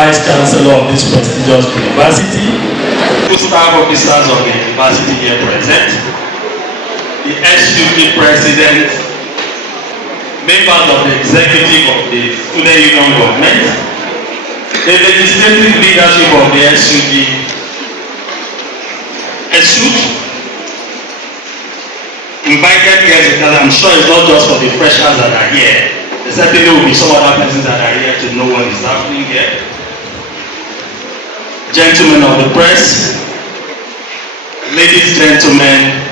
Vice Chancellor of this prestigious university, staff officers of the university here present, the ESUT president, members of the executive of the student union government, the legislative leadership of the ESUT, invited guests, because I'm sure it's not just for the freshers that are here. There certainly will be some other persons that are here to know what is happening here. Gentlemen of the press, ladies, gentlemen,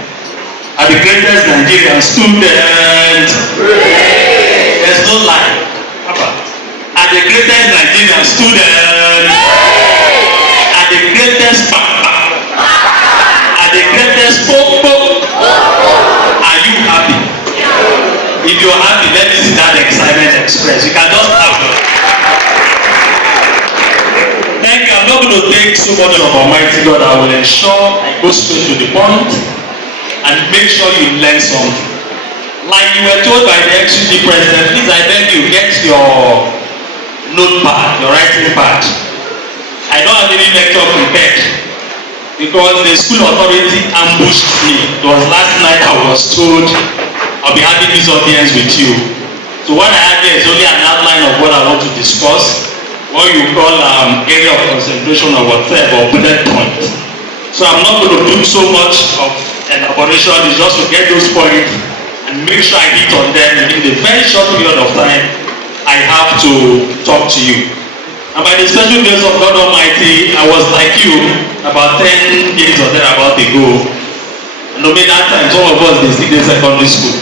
are the greatest Nigerian students. There's no lie. Are the greatest Nigerian students. Are the greatest papa. Are the greatest popo. Are you happy? If you're happy, let me see that excitement express. You can just have it. Thank you. I'm not going to take so much of Almighty God. I will ensure I go straight to the point and make sure you learn something. Like you were told by the ESUT president, please I beg you, get your notepad, your writing pad. I don't have any lecture prepared because the school authority ambushed me. It was last night I was told I'll be having this audience with you. So what I have here is only an outline of what I want to discuss, what you call area of concentration or whatever, or bullet point. So I'm not going to do so much of elaboration, it's just to get those points and make sure I hit on them in the very short period of time I have to talk to you. And by the special grace of God Almighty, I was like you about 10 years or thereabout ago. And no matter that time, some of us they still in secondary school.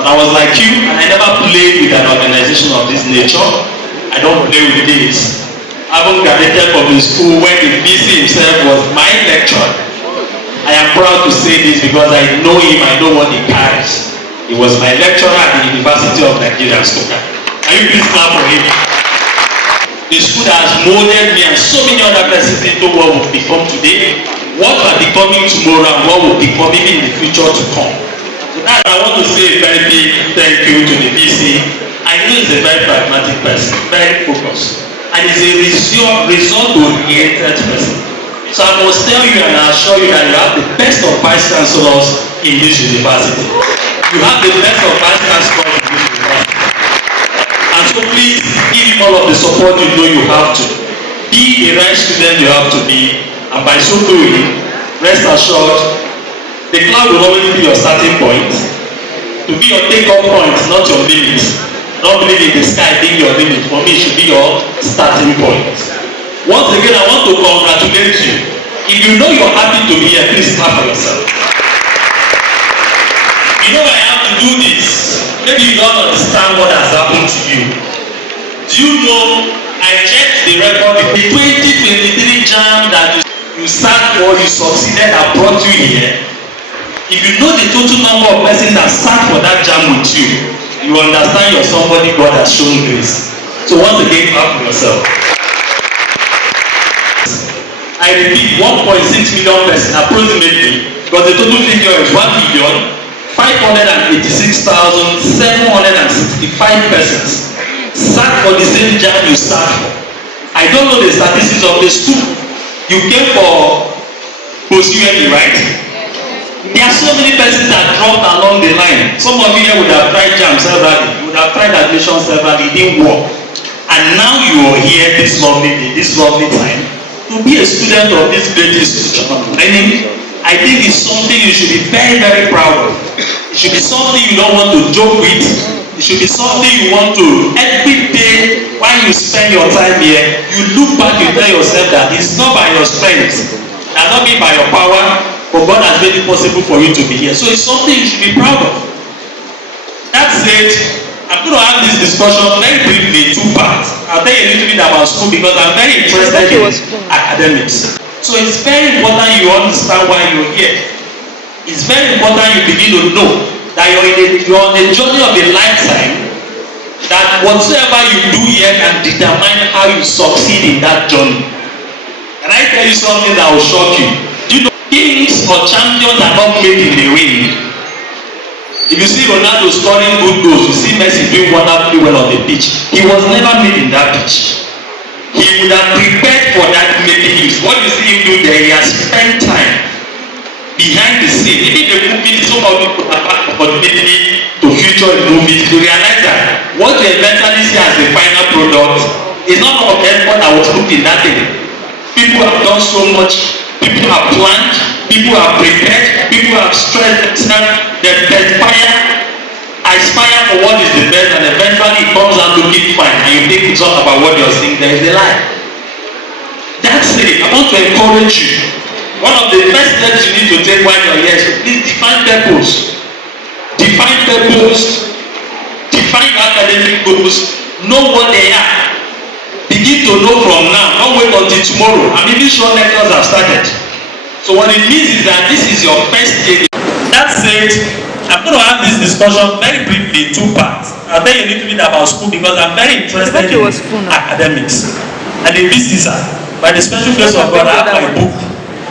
But I was like you, and I never played with an organization of this nature. I don't play with this. I haven't graduated from a school where the VC himself was my lecturer. I am proud to say this because I know him, I know what he carries. He was my lecturer at the University of Nigeria, Stuttgart. Can you please clap for him? The school has molded me and so many other persons into what will become today, what are becoming tomorrow, and what will become even in the future to come. So that I want to say a very big thank you to the VC. I know he's a very pragmatic person, very focused, and he's a result-oriented person. So I must tell you and I assure you that you have the best of vice chancellors in this university. You have the best of vice chancellors in this university. And so please give him all of the support you know you have to. Be the right student you have to be, and by so doing, rest assured, the cloud will always be your starting point. To be your take-off point, not your limit. Don't believe in the sky being your limit. For me, it should be your starting point. Once again, I want to congratulate you. If you know you're happy to be here, please clap for yourself. You know I have to do this. Maybe you don't understand what has happened to you. Do you know, I checked the record, the 2023 JAM that you sat for, you succeeded, I brought you here. If you know the total number of persons that sat for that JAM with you, you understand you're somebody God has shown grace. So once again, clap for yourself. I repeat, 1.6 million persons approximately, because the total figure is 1,586,765 persons sat for the same JAM you sat for. I don't know the statistics of the school. You came for post-UNE, right? There are so many persons that dropped along the line. Some of you here would have tried JAM severally, would have tried admission severally, it didn't work. And now you are here this lovely day, this lovely time, to be a student of this great institution of learning. I think it's something you should be very, very proud of. It should be something you don't want to joke with. It should be something you want to, every day while you spend your time here, you look back and tell yourself that it's not by your strength, it has not been by your power, but God has made it possible for you to be here. So it's something you should be proud of. That said, I'm going to have this discussion very briefly, two parts. I'll tell you a little bit about school because I'm very interested in academics. So it's very important you understand why you're here. It's very important you begin to know that you're on a journey of a lifetime, that whatsoever you do here can determine how you succeed in that journey. Can I tell you something that will shock you? Do you know kings or champions are not made in the ring? If you see Ronaldo scoring good goals, you see Messi doing wonderfully well on the pitch. He was never made in that pitch. he would have prepared for that making use. What you see him do there, he has spent time behind the scene. Even the movie, some of people have had opportunity to feature in movies to realize that what you eventually see as the final product is not all of the effort that was put in that thing. People have done so much, people have planned, people have prepared, people have stressed themselves, they aspire for what is the best, and eventually it comes out looking fine, and you think it's all about what you're seeing, there is a lie. That's it. I want to encourage you. One of the first steps you need to take while you're here is to please define purpose. Define purpose. Define your academic goals. Know what they are. Begin to know from now. Don't wait until tomorrow. I'm even sure lectures have started. So what it means is that this is your first day. That said, I'm going to have this discussion very briefly in two parts. I'll tell you a little bit about school because I'm very interested in academics. And in this visa, by the special grace of God, I have my book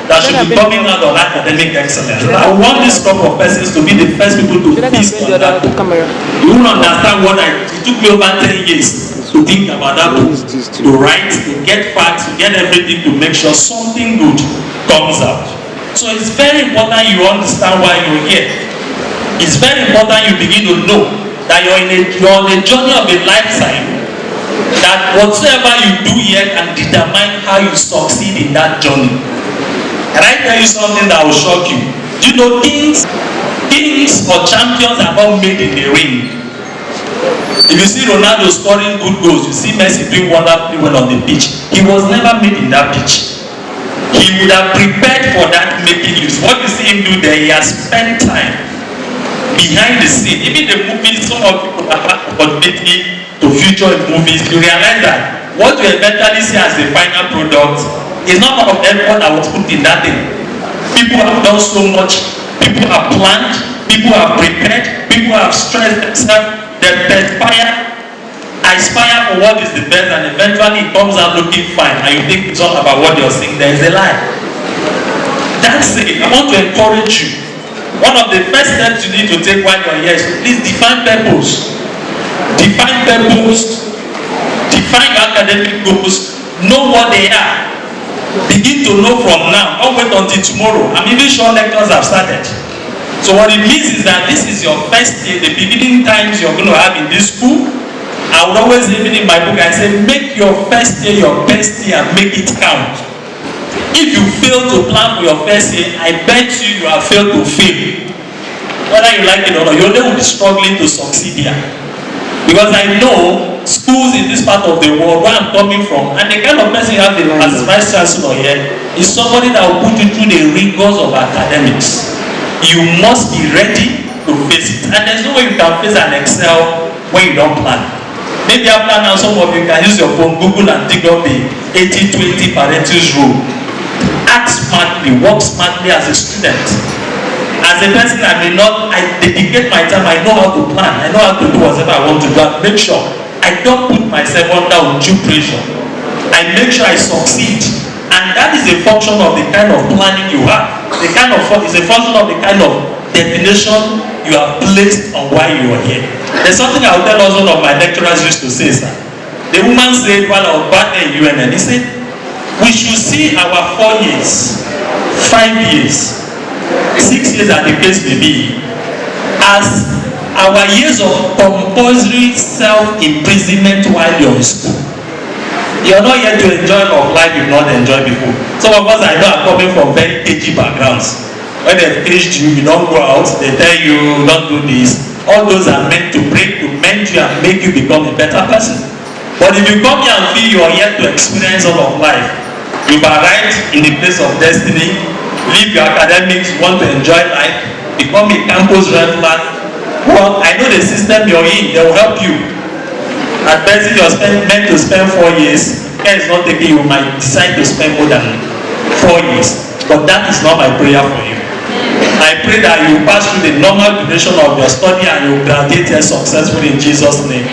that should be coming out on academic excellence. I want this group of persons to be the first people to feast on that book. You won't understand what it took me over 10 years to think about that book, to write, to get facts, to get everything to make sure something good comes out. So it's very important you understand why you're here. It's very important you begin to know that you're on a journey of a lifetime, that whatsoever you do here can determine how you succeed in that journey. Can I tell you something that will shock you? Do you know kings or champions are not made in the ring? If you see Ronaldo scoring good goals, you see Messi doing wonderfully well on the pitch. He was never made in that pitch. He would have prepared for that making use. What you see him do there, he has spent time behind the scene. Even the movies, some of people have had opportunity to feature in movies. You realize that what you eventually see as the final product is not all of effort that was put in that thing. People have done so much. People have planned. People have prepared. People have stressed themselves. They aspire for what is the best, and eventually it comes out looking fine, and you think it's all about what you're seeing. There is a lie. That's it. I want to encourage you. One of the first steps you need to take while you're here is to please define purpose. Define purpose. Define your academic goals. Know what they are. Begin to know from now. Don't wait until tomorrow. I'm even sure lectures have started. So what it means is that this is your first day, the beginning times you're going to have in this school. I would always, even in my book, I say, make your first day your best day and make it count. If you fail to plan for your first day, I bet you have failed to fail. Whether you like it or not, you'll never be struggling to succeed here. Because I know schools in this part of the world where I'm coming from, and the kind of person you have as vice chancellor here is somebody that will put you through the rigors of academics. You must be ready to face it. And there's no way you can face and excel when you don't plan. Maybe after now, some of you can use your phone, Google, and dig up the 80-20 Paretos rule. Act smartly, work smartly as a student. As a person, I dedicate my time, I know how to plan, I know how to do whatever I want to do, and make sure I don't put myself under undue pressure. I make sure I succeed. And that is a function of the kind of planning you have. It's a function of the kind of definition you have placed on why you are here. There's something I will tell us one of my lecturers used to say, sir. The woman said while I was back there in UNN, he said, we should see our 4 years, 5 years, 6 years as the case may be, as our years of compulsory self-imprisonment while you're in school. You're not yet to enjoy of life you've not enjoyed before. Some of us I know are coming from very cagey backgrounds. When they've caged you, you don't go out, they tell you don't do this. All those are meant to break, to mend you and make you become a better person. But if you come here and feel you are yet to experience all of life, you've arrived in the place of destiny, leave your academics, want to enjoy life, become a campus regular. Well, I know the system you're in, they will help you. At best, if you're meant to spend 4 years, care is not taking, you might decide to spend more than 4 years. But that is not my prayer for you. I pray that you pass through the normal duration of your study and you graduate here successfully in Jesus' name.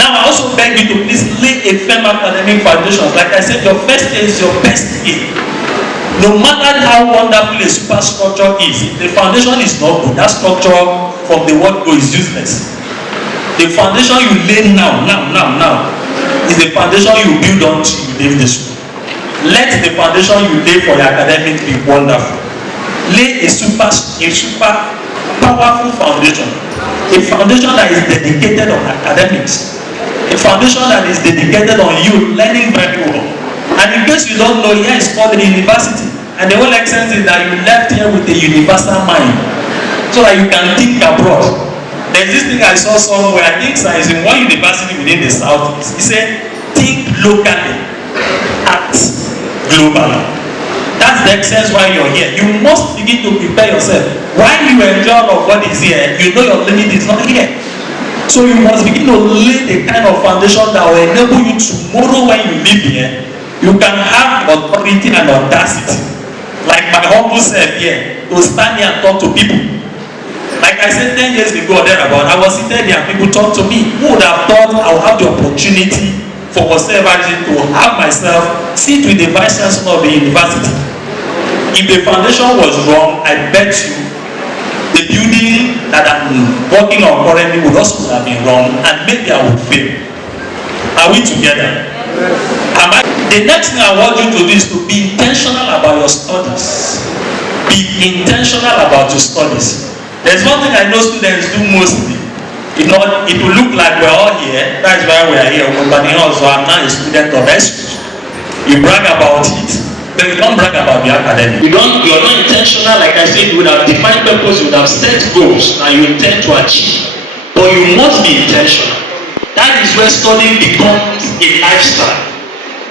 Now, I also beg you to please lay a firm academic foundation. Like I said, your first day is your best day. No matter how wonderful a superstructure is, if the foundation is not good, that structure from the word go is useless. The foundation you lay now is the foundation you build on till you leave the school. Let the foundation you lay for your academics be wonderful. Lay a super powerful foundation. A foundation that is dedicated on academics. A foundation that is dedicated on you learning very well. And in case you don't know, here is called the university. And the whole essence is that you left here with a universal mind. So that you can think abroad. There's this thing I saw somewhere, I think it's in one university within the Southeast. He said, think locally, act globally. That's the essence why you're here. You must begin to prepare yourself. While you enjoy all of what is here, you know your limit is not here. So you must begin to lay the kind of foundation that will enable you tomorrow when you live here, you can have authority and audacity. Like my humble self here, to stand here and talk to people. Like I said 10 years ago or thereabout, I was sitting there and people talk to me. Who would have thought I would have the opportunity for whatever reason to have myself sit with the vice chancellor of the university? If the foundation was wrong, I bet you the building that I'm working on currently would also have been wrong, and maybe I would fail. Are we together? The next thing I want you to do is to be intentional about your studies. Be intentional about your studies. There's one thing I know students do mostly. You know, it will look like we're all here. That's why we are here. But you know, so I'm not a student of ESUT. You brag about it, but you don't brag about the academic. You're not intentional. Like I said, you would have defined purpose, you would have set goals that you intend to achieve. But you must be intentional. That is where studying becomes a lifestyle.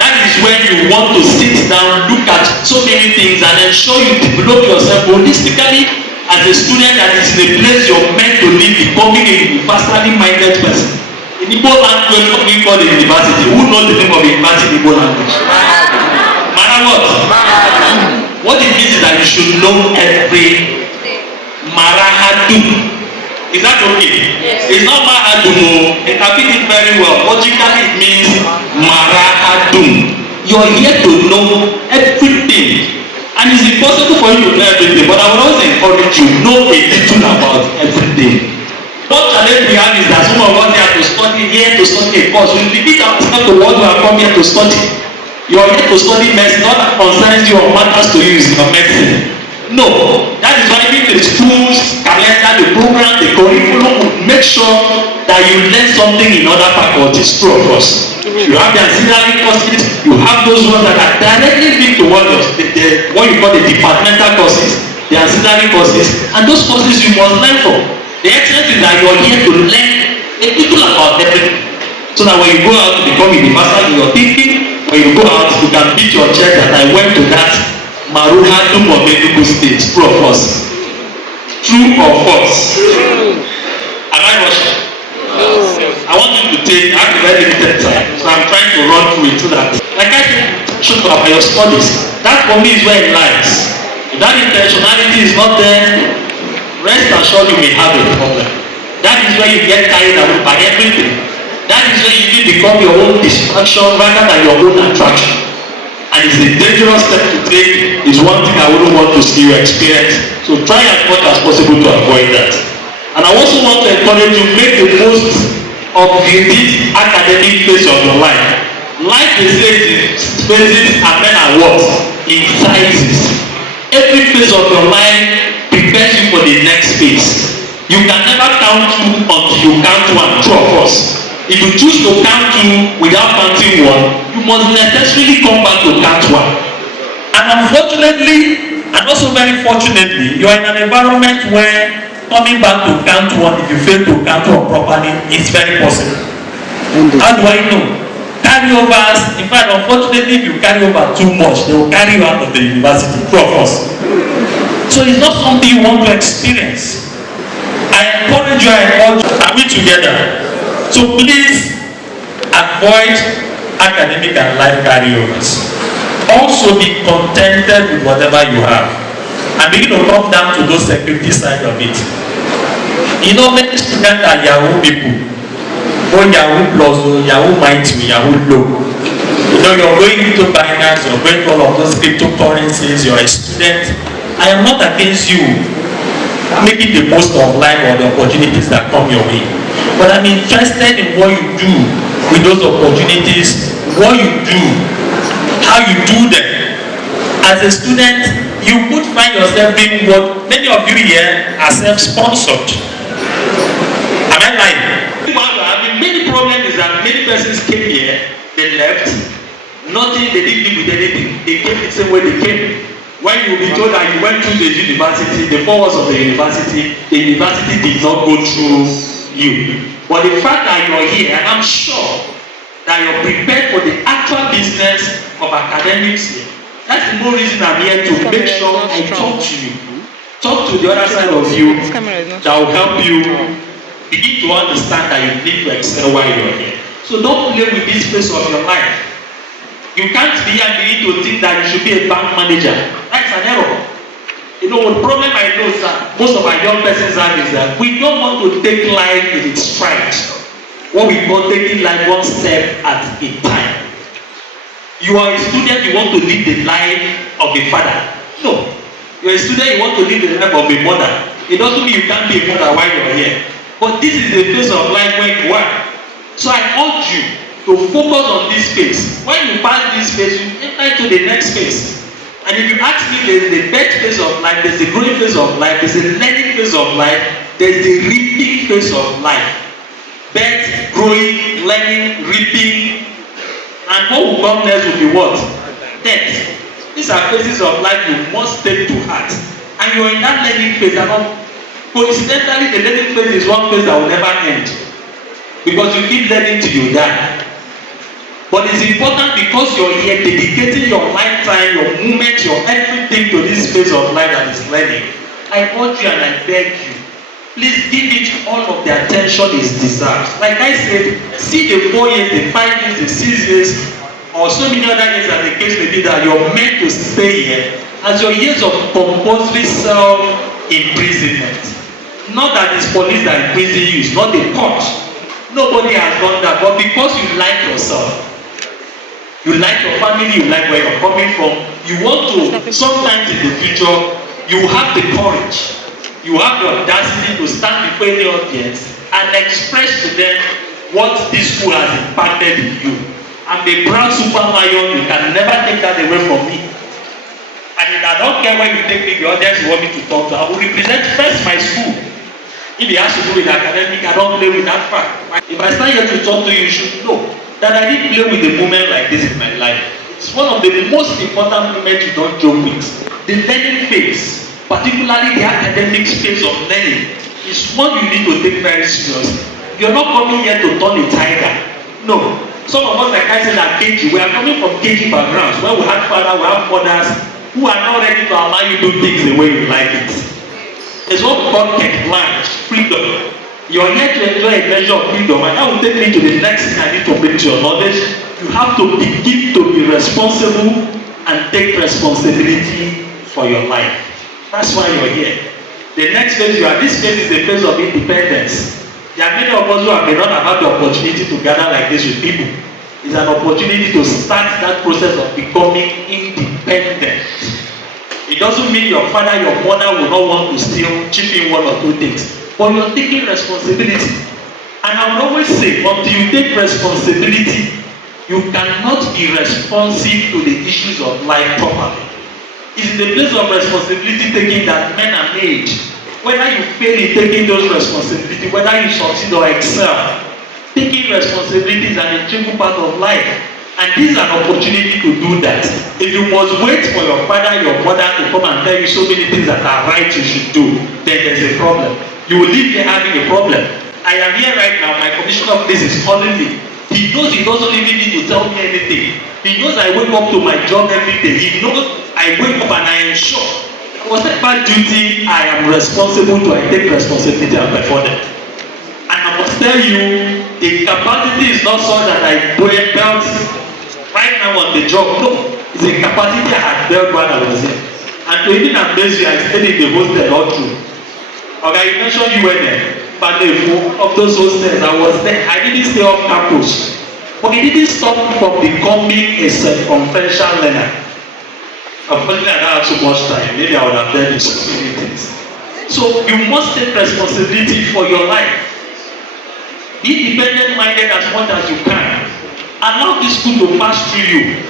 That is when you want to sit down, look at so many things, and ensure you develop yourself holistically as a student that is in a place you're meant to live, becoming a universally minded person. In Igbo language, what we call the university. Who knows the name of the university in Igbo language? Matter what? What it means is that you should know every marahadum. Is that okay? Yes. It's not marahadum. It can be it very well. Logically, it means marahadum. You're here to know everything. And it's impossible for you to know everything, but I will always encourage you to know a little about everything. What challenge we have is that some of us here to study a course. We begin to understand the what we have come here to study. You are here to study medicine, not that concerns you or matters to you is your medicine. No, that is why even the schools, calendar, the program, the curriculum will make sure that you learn something in other faculties, true of course. You have the auxiliary courses, you have those ones that are directly linked to what you call the departmental courses, the auxiliary courses, and those courses you must learn from. The excellence is that you are here to learn a little about everything. So that when you go out to become universal in your thinking, when you go out, you can beat your chest that I went to that Maruhadum of medical state, true or false? True or false? Am I rushing? I want you to take, I have a very limited time, so I'm trying to run through it so that, like I said, should about your studies. That for me is where it lies. If that intentionality is not there, rest assured you may have a problem. That is where you get carried away by everything. That is where you become your own distraction rather than your own attraction. And it's a dangerous step to take. It's one thing I wouldn't want to see you experience. So try as much as possible to avoid that. And I also want to encourage you, make the most of this academic phase of your life. Life is phases and men are what? In sizes. Every phase of your life prepares you for the next phase. You can never count two until you count one, true of course. If you choose to count two without counting one, you must necessarily come back to count one. And unfortunately, and also very fortunately, you are in an environment where coming back to count one, if you fail to count one properly, it's very possible. How do I know? Carryovers, in fact, unfortunately, if you carry over too much, they will carry you out of the university, true of course. So it's not something you want to experience. I encourage you, are we together? So please avoid academic and life carryovers. Also be contented with whatever you have. And begin to come down to those security side of it. You know, many students are Yahoo people. Both Yahoo plus, Yahoo mighty, Yahoo low. You know, you're going into finance, you're going to all of those cryptocurrencies, you're a student. I am not against you making the most of life or the opportunities that come your way. But I'm interested in what you do with those opportunities, what you do, how you do them. As a student, you could find yourself doing what many of you here are self-sponsored. Am I lying? Many problems is that many persons came here, they left, nothing, they didn't live with anything. They came the same way they came. When you will be told that you went through the university, the 4 walls of the university did not go through you. But the fact that you are here, and I'm sure that you're prepared for the actual business of academics here. That's the more reason I'm here, to make sure I talk to you. Talk to the other side of you that will help you begin to understand that you need to excel while you're here. So don't play with this phase of your life. You can't be here and begin to think that you should be a bank manager. That's an error. You know, the problem I know is that most of our young persons have is that we don't want to take life in its stride. What we call taking life one step at a time. You are a student, you want to live the life of a father. No. You're a student, you want to live the life of a mother. It doesn't mean you can't be a mother while you're here. But this is the phase of life where you are. So I urge you to focus on this phase. When you pass this phase, you enter to the next phase. And if you ask me, there's the birth phase of life, there's the growing phase of life, there's the learning phase of life, there's the reaping phase of life. Birth, growing, learning, reaping, and what will come next will be what? Death. These are phases of life you must take to heart. And you're in that learning phase. And coincidentally, the learning phase is one phase that will never end. Because you keep learning till you die. But it's important because you're here dedicating your lifetime, your moment, your everything to this phase of life that is learning. I urge you and I beg you, please give it all of the attention it deserves. Like I said, see the 4 years, the 5 years, the 6 years, or so many other years as the case may be, that you're meant to stay here as your years of compulsory self-imprisonment. Not that it's police that imprison you, it's not the court. Nobody has done that, but because you like yourself, you like your family, you like where you're coming from, you want to, sometimes in the future, you have the courage, you have the audacity to stand before any audience and express to them what this school has impacted in you. I'm a brown super lion, you can never take that away from me. And if I don't care when you take me, the audience you want me to talk to, I will represent first my school. If it has to do with academic, I don't play with that fact. If I stand here to talk to you, you should know that I didn't play with a moment like this in my life. It's one of the most important moments you don't joke with. The learning phase, particularly the academic phase of learning, is one you need to take very seriously. You're not coming here to turn a tiger. No. Some of us, like I said, are KG. We are coming from KG backgrounds where we have fathers, we have mothers who are not ready to allow you to do things the way you like it. It's what we call carte blanche, freedom. You're here to enjoy a measure of freedom, and that will take me to the next thing I need to bring to your knowledge. You have to begin to be responsible and take responsibility for your life. That's why you're here. The next phase you are, this phase is the phase of independence. There are many of us who may not have had the opportunity to gather like this with people. It's an opportunity to start that process of becoming independent. It doesn't mean your father, your mother will not want to still chip in 1 or 2 things. But you're taking responsibility. And I will always say, until you take responsibility, you cannot be responsive to the issues of life properly. It's the place of responsibility taking that men are made. Whether you fail in taking those responsibilities, whether you succeed or excel, taking responsibility is an integral part of life. And this is an opportunity to do that. If you must wait for your father, your mother to come and tell you so many things that are right you should do, then there's a problem. You will leave here having a problem. I am here right now, my commissioner of this is calling me. He knows he doesn't even need to tell me anything. He knows I wake up to my job every day. He knows I wake up and I ensure whatever duty I am responsible to, I take responsibility and perform them. And I must tell you, the capacity is not such that I built right now on the job. No, it's a capacity I had built while I was here. And to even amaze you, I stayed in the hostel all through. Okay, you mentioned UNM, but of those hostels, I was there. I didn't stay off campus. But it didn't stop me from becoming a circumferential learner. Unfortunately, I don't have so much time. Maybe I would have done so many things. So you must take responsibility for your life. Be independent-minded as much as you can. Allow this school to pass through you.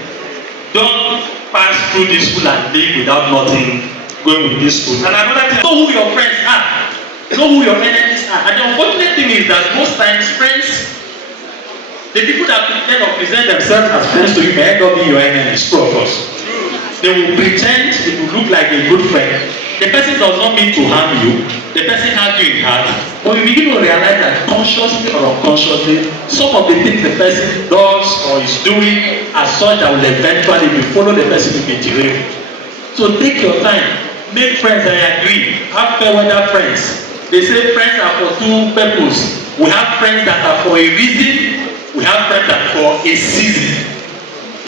Don't pass through this school and leave without nothing going with this school. And another thing, know who your friends are. Know who your enemies are. And the unfortunate thing is that most times friends, the people that pretend or present themselves as friends to you may end up being your enemies, true of course. They will pretend, it will look like a good friend. The person does not mean to harm you. The person has you in heart. But you begin to realize that consciously or unconsciously, some of the things the person does or is doing are such that will eventually, if you follow the person, you may derail. So take your time. Make friends, I agree. Have fair weather friends. They say friends are for two purposes. We have friends that are for a reason. We have friends that are for a season.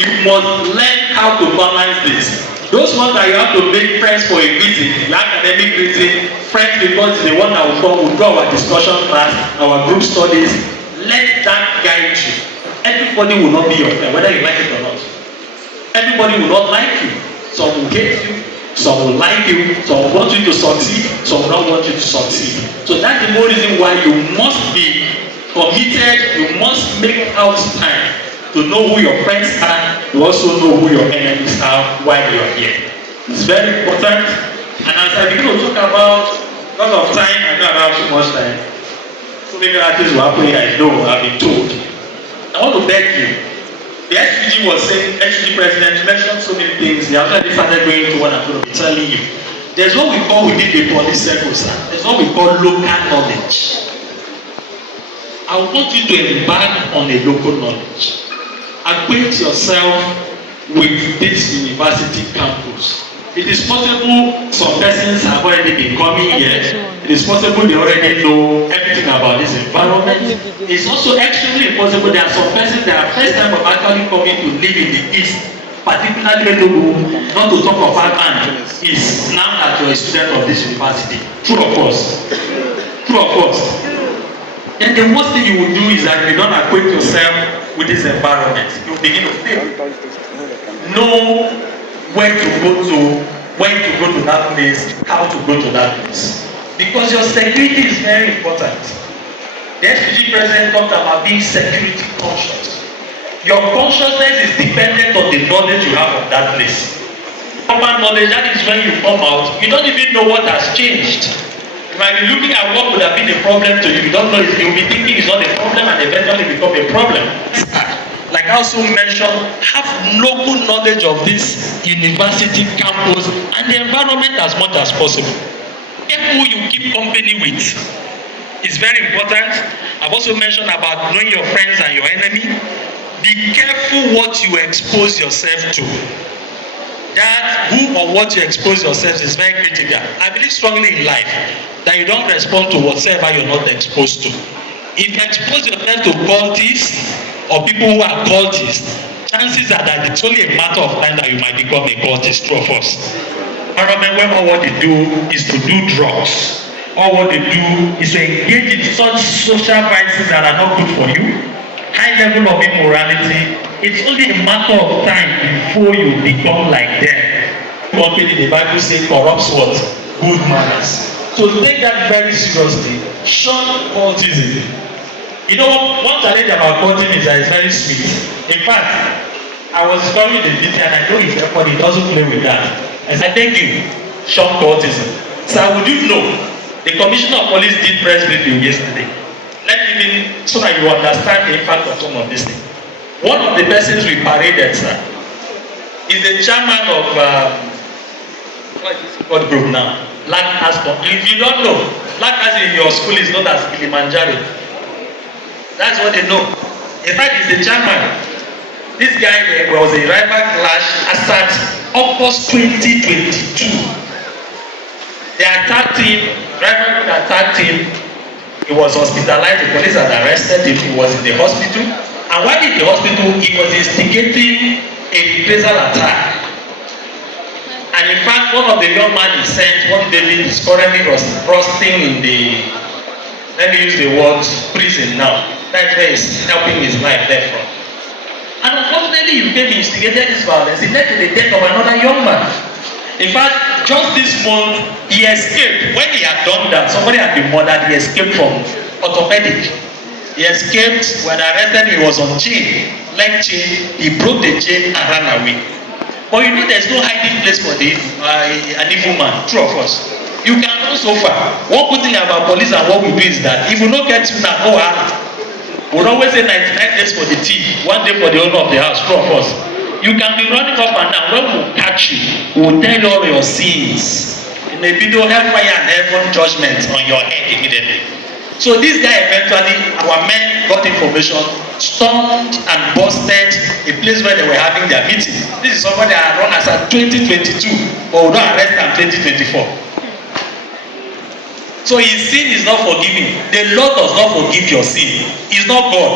You must learn how to balance this. Those ones that you have to make friends for a reason, the academic reason, friends because the one that will come, will do our discussion class, our group studies. Let that guide you. Everybody will not be your friend, whether you like it or not. Everybody will not like you. Some will hate you, some will like you, some will want you to succeed, some will not want you to succeed. So that's the more reason why you must be committed, you must make out time to know who your friends are, you also know who your enemies are while you are here. It's very important. And as I begin to talk about, because of time, I don't have too much time. So many artists will happen, I know, I've been told. I want to beg you. The SPG was saying, SPG president mentioned so many things. He already started going to what I'm going to be telling you. There's what we call within the police circle, sir. There's what we call local knowledge. I want you to embark on a local knowledge. Acquaint yourself with this university campus. It is possible some persons have already been coming here. It is possible they already know everything about this environment. It's also extremely impossible there are some persons that are first time of actually coming to live in the East, particularly Enugu, not to talk of Akan, is now that you're a student of this university. True of course. True of course. And the worst thing you will do is that you don't acquaint yourself with this environment. You begin to fail. Know where to go to, when to go to that place, how to go to that place. Because your security is very important. The SPG president talked about being security conscious. Your consciousness is dependent on the knowledge you have of that place. Proper knowledge, that is when you come out, you don't even know what has changed. You might be looking at what would have been a problem to you. You don't know it. You'll be thinking it's not a problem and eventually become a problem. Like I also mentioned, have local knowledge of this university campus and the environment as much as possible. Who you keep company with is very important. I've also mentioned about knowing your friends and your enemy. Be careful what you expose yourself to. That who or what you expose yourself is very critical. I believe strongly in life that you don't respond to whatever you're not exposed to. If you expose yourself to cultists or people who are cultists, chances are that it's only a matter of time that you might become a cultist, true of us. Environment where all what they do is to do drugs. All what they do is to engage in such social vices that are not good for you. High level of immorality. It's only a matter of time before you become like them. Company, the Bible says, corrupts what? Good manners. So take that very seriously. Shun cultism. You know what? One challenge about cultism is that it's very sweet. In fact, I was discovering the video and I know his effort, he doesn't play with that. I said, thank you, shun cultism. So would you know, the Commissioner of Police did press briefing yesterday. Let me even, so that you understand the impact of some of these things. One of the persons we paraded, sir, is the chairman of what is this called group now? Black Ascom. If you don't know, Black Ascom in your school is known as Kilimanjaro. That's what they know. In fact, he's the chairman. This guy was a rival clash as at August 2022. They attacked him, rival attacked him. He was hospitalized. The police had arrested him. He was in the hospital. And while in the hospital, he was instigating a reprisal attack. And in fact, one of the young men he sent, one David, is currently rusting in the, let me use the word, prison now. That's where he's helping his life there from. And unfortunately, he came instigated this violence. It led to the death of another young man. In fact, just this month, he escaped. When he had done that, somebody had been murdered, he escaped from orthopedic. He escaped. When arrested, he was on chain, leg chain. He broke the chain and ran away. But you know, there's no hiding place for an evil man. True of us. You can go so far. One good thing about police and what we do is that if we don't get you now, oh, we'll always say 99 days for the thief, 1 day for the owner of the house. True of us. You can be running up and down. When we catch you, we will tell you all your sins. In a video, hellfire and heaven judgment on your head immediately. So this guy eventually, our men got information, stormed and busted a place where they were having their meeting. This is somebody that run as at 2022, but we don't arrest them 2024. So his sin is not forgiven. The Lord does not forgive your sin. He's not God.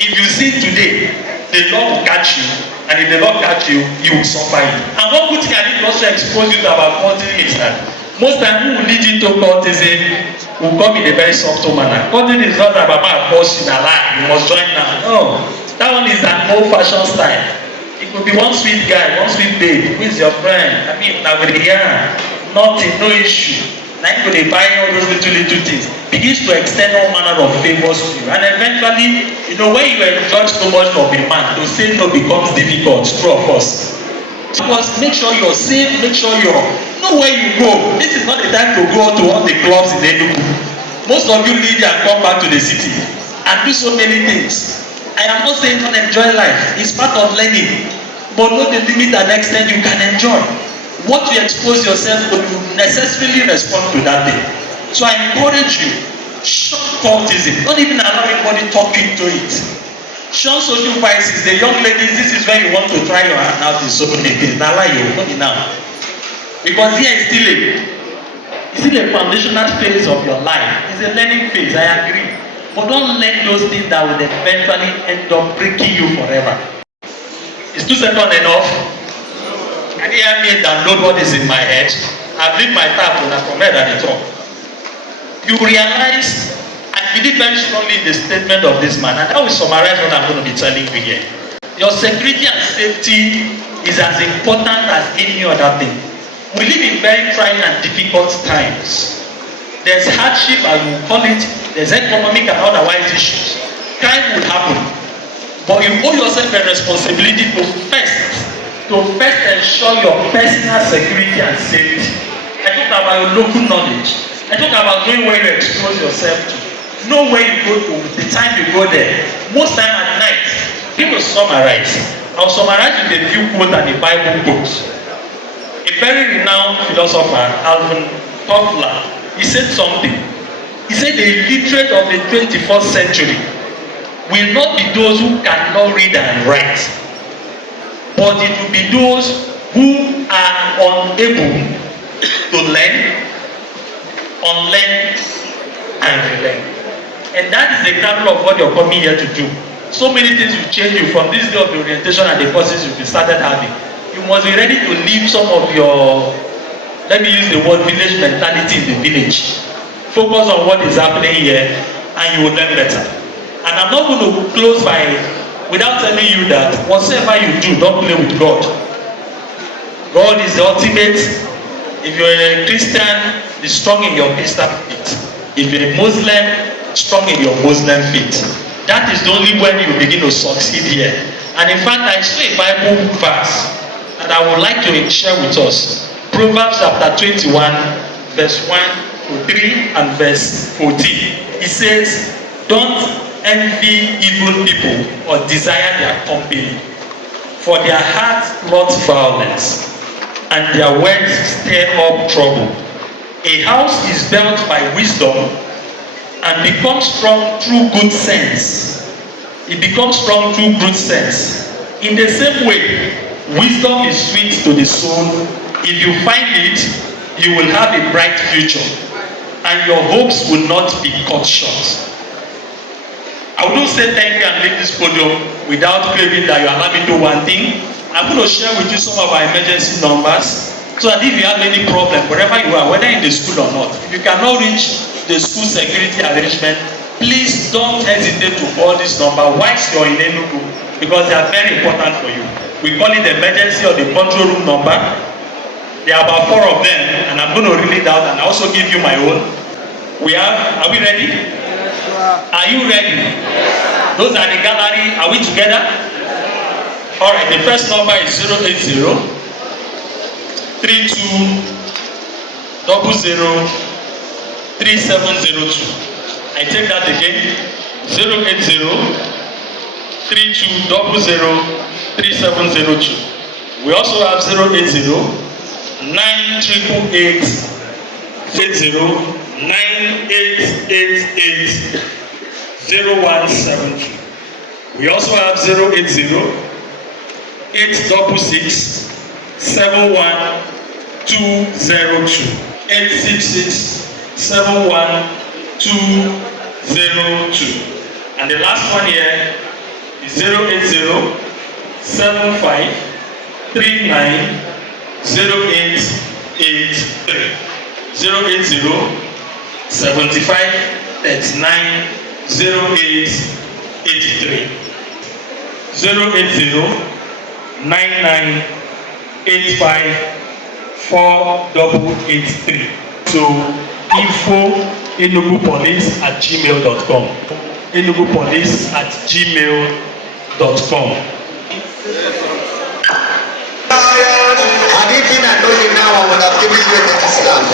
If you sin today, the Lord will catch you, and if the Lord catch you, you will suffer it. And one good thing I need to also expose you to about cultism is that most times who will lead you to cultism will come in a very subtle manner. Cultism is not about force in a lie. You must join now. No, that one is an old-fashioned style. It could be one sweet guy, one sweet babe. Who is your friend? I mean, now with the yarn, nothing, no issue. Now you go buy all those little things. Begins to extend all manner of favors to you, and eventually, you know, when you enjoy so much of a man, to say no becomes difficult. True of us. Because make sure you're safe, make sure you're know where you go. This is not the time to go to all the clubs in Enugu. Most of you leave and come back to the city and do so many things. I am not saying don't enjoy life. It's part of learning. But know the limit and extent you can enjoy. What you expose yourself to, you necessarily respond to that thing. So I encourage you, shun cultism. Don't even allow anybody talking to it. Shun social vices. The young ladies, this is where you want to try your hand out in so many things. Now lie you, not now. Because here is still a foundational phase of your life. It's a learning phase, I agree. But don't let those things that will eventually end up breaking you forever. Is 2 seconds enough? Can you hear me download what is in my head? I've leave my tap from head at the top. You realize, I believe very strongly in the statement of this man, and that will summarize what I'm going to be telling you here. Your security and safety is as important as any other thing. We live in very trying and difficult times. There's hardship, as we call it, there's economic and otherwise issues. Crime will happen. But you owe yourself a responsibility to first ensure your personal security and safety. I talk about your local knowledge. I talk about knowing where you expose yourself to. Know where you go to, the time you go there. Most time at night, people summarize. I'll summarize with a few quotes and the Bible quotes. A very renowned philosopher, Alvin Toffler, he said something. He said the illiterate of the 21st century will not be those who cannot read and write, but it will be those who are unable to learn, unlearn, and relearn. And that is the example of what you're coming here to do. So many things will change you from this day of the orientation and the courses you've started having. You must be ready to leave some of your, let me use the word village mentality in the village. Focus on what is happening here and you will learn better. And I'm not going to close without telling you that whatever you do, don't play with God. God is the ultimate. If you're a Christian, be strong in your Christian faith. If you're a Muslim, strong in your Muslim faith. That is the only way you begin to succeed here. And in fact, I saw a Bible verse that I would like to share with us. Proverbs chapter 21, verse 1 to 3 and verse 14. It says, don't envy evil people or desire their company, for their hearts plot violence, and their words stir up trouble. A house is built by wisdom and becomes strong through good sense. It becomes strong through good sense. In the same way, wisdom is sweet to the soul. If you find it, you will have a bright future, and your hopes will not be cut short. I wouldn't say thank you and leave this podium without craving that you allow me to do one thing. I'm going to share with you some of our emergency numbers, so that if you have any problem, wherever you are, whether in the school or not, if you cannot reach the school security arrangement, please don't hesitate to call this number whilst you're in Enugu, because they are very important for you. We call it the emergency or the control room number. There are about 4 of them, and I'm going to read it out and also give you my own. We have, are we ready? Are you ready? Those are the gallery. Are we together? All right. The first number is 080 32 00 3702. I take that again. 080 32 00 3702. We also have 080 9888 9888 0172. We also have 080 866 71202. 866 71202. And the last one here is 080 75 39 0883. 080 75 39 0883. 080 99 85 4883. So info@enugupolice@gmail.com. enugupolice@gmail.com. Had it been I know you now, I would have given you a stamp.